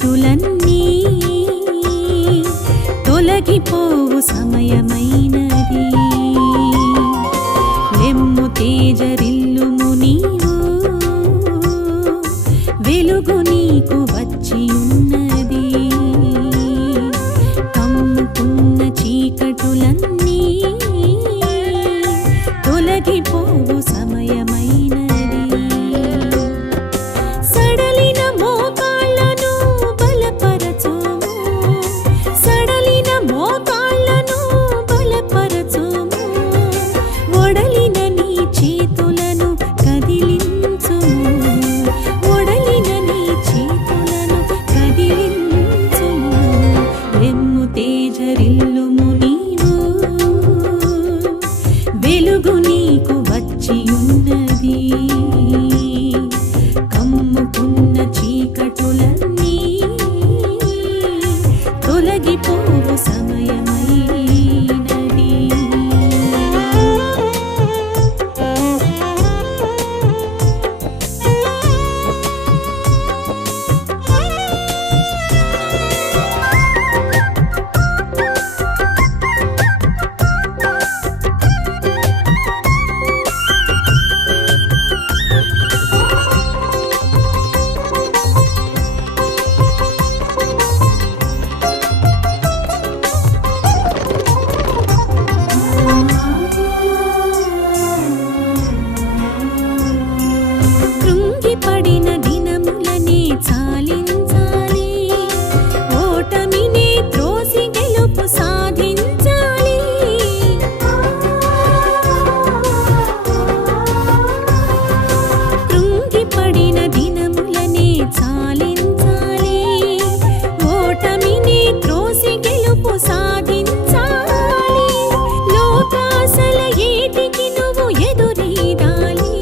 చీకటులన్నీ తొలగిపోవు సమయమైనది. లెమ్ము తేజరిల్లుము నీవు, వెలుగు నీకు వచ్చి ఉన్నది. కమ్ముకున్న చీకటులన్నీ తొలగిపోవు సమయమైనది. సడలిన మోకాళ్ళను బలపరచుము, సడలిన మోకాళ్ళను బలపరచుము. ఒడలిన నీ చేతులను కదిలించుము, ఒడలిన నీ చేతులను కదిలించుము. లెమ్ము తేజరిల్లుము నీవు, వెలుగు నీకు వచ్చి ఉన్నది. కమ్ముకున్న చీకటులన్నీ తొలగిపోవు సమయమైనది. కృంగిపడిన దినములనే చాలించాలి, ఓటమినే త్రోసి గెలుపు సాధించాలి. కృంగిపడిన దినములనే చాలించాలి, ఓటమినే త్రోసి గెలుపు సాధించాలి. లోకాసల ఏటికి నువ్వు ఎదురీదాలి,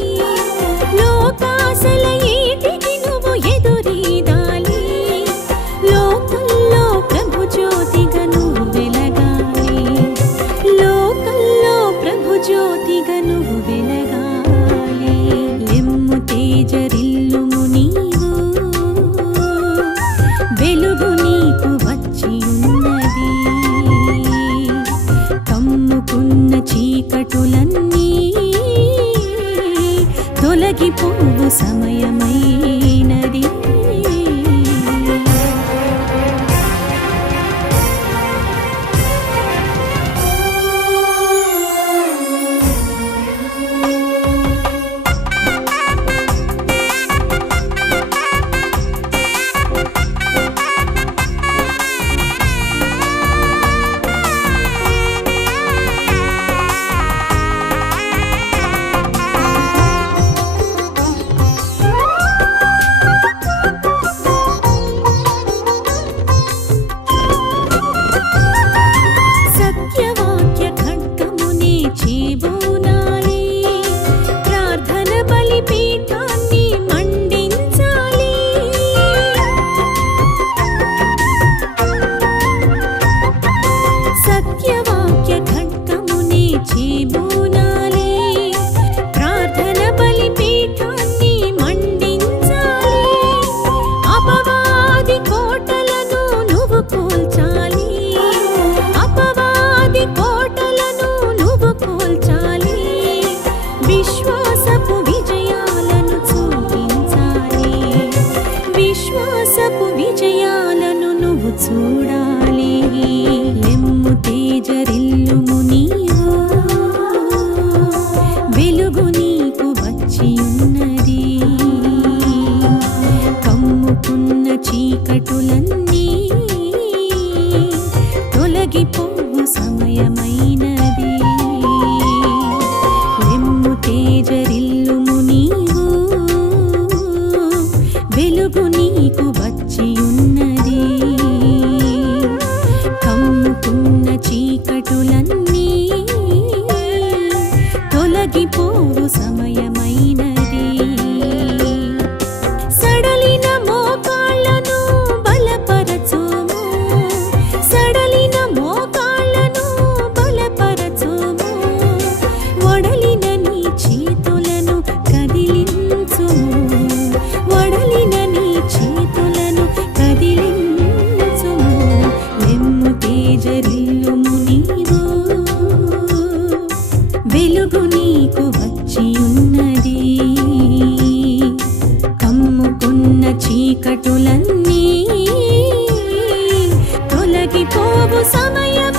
లోకాసల ఏటికి నువ్వు ఎదురీదాలి. లోకల్లో ప్రభు జ్యోతిగా నువ్వు వెలగాలి, లోకల్లో ప్రభు జ్యోతిగా నువ్వు వెలగాలి. లెమ్ము తేజరిల్లుము నీవు, వెలుగు నీకు వచ్చి ఉన్నది. కమ్ముకున్న చీకటులన్నీ తొలగిపోవు సమయమైనది. సత్యవాక్య ఖడ్గమునే చేబూనాలి, ప్రార్థన బలిపీఠాన్ని మండించాలి. సత్యవాక్య ఖడ్గమునే చేబూనాలి, ప్రార్థన బలిపీఠాన్ని మండించాలి. అపవాది కోటలను నువ్వు కూల్చాలి, అపవాది కోటలను నువ్వు కూల్చాలి. విశ్వాసపు విజయాలను చూపించాలి, విశ్వాసపు విజయాలను నువ్వు చూడాలి. లెమ్ము తేజరిల్లుము నీవు, వెలుగు నీకు వచ్చి ఉన్నది. కమ్ముకున్న చీకటులన్నీ తొలగిపోవు సమయమైనది. లెమ్ము తేజరిల్లుము నీవు, వెలుగు నీకు వచ్చి ఉన్నది. కమ్ముకున్న చీకటులన్నీ తొలగిపోవు సమయమైనది. సడలిన మోకాళ్ళను బలపరచుము, సడలిన మోకాళ్ళను బలపరచుము. ఒడలిన నీ చేతులను కదిలించుము, ఒడలిన నీ చేతులను కదిలించుము. ఉన్న చీకటులన్నీ తొలగిపోవు సమయం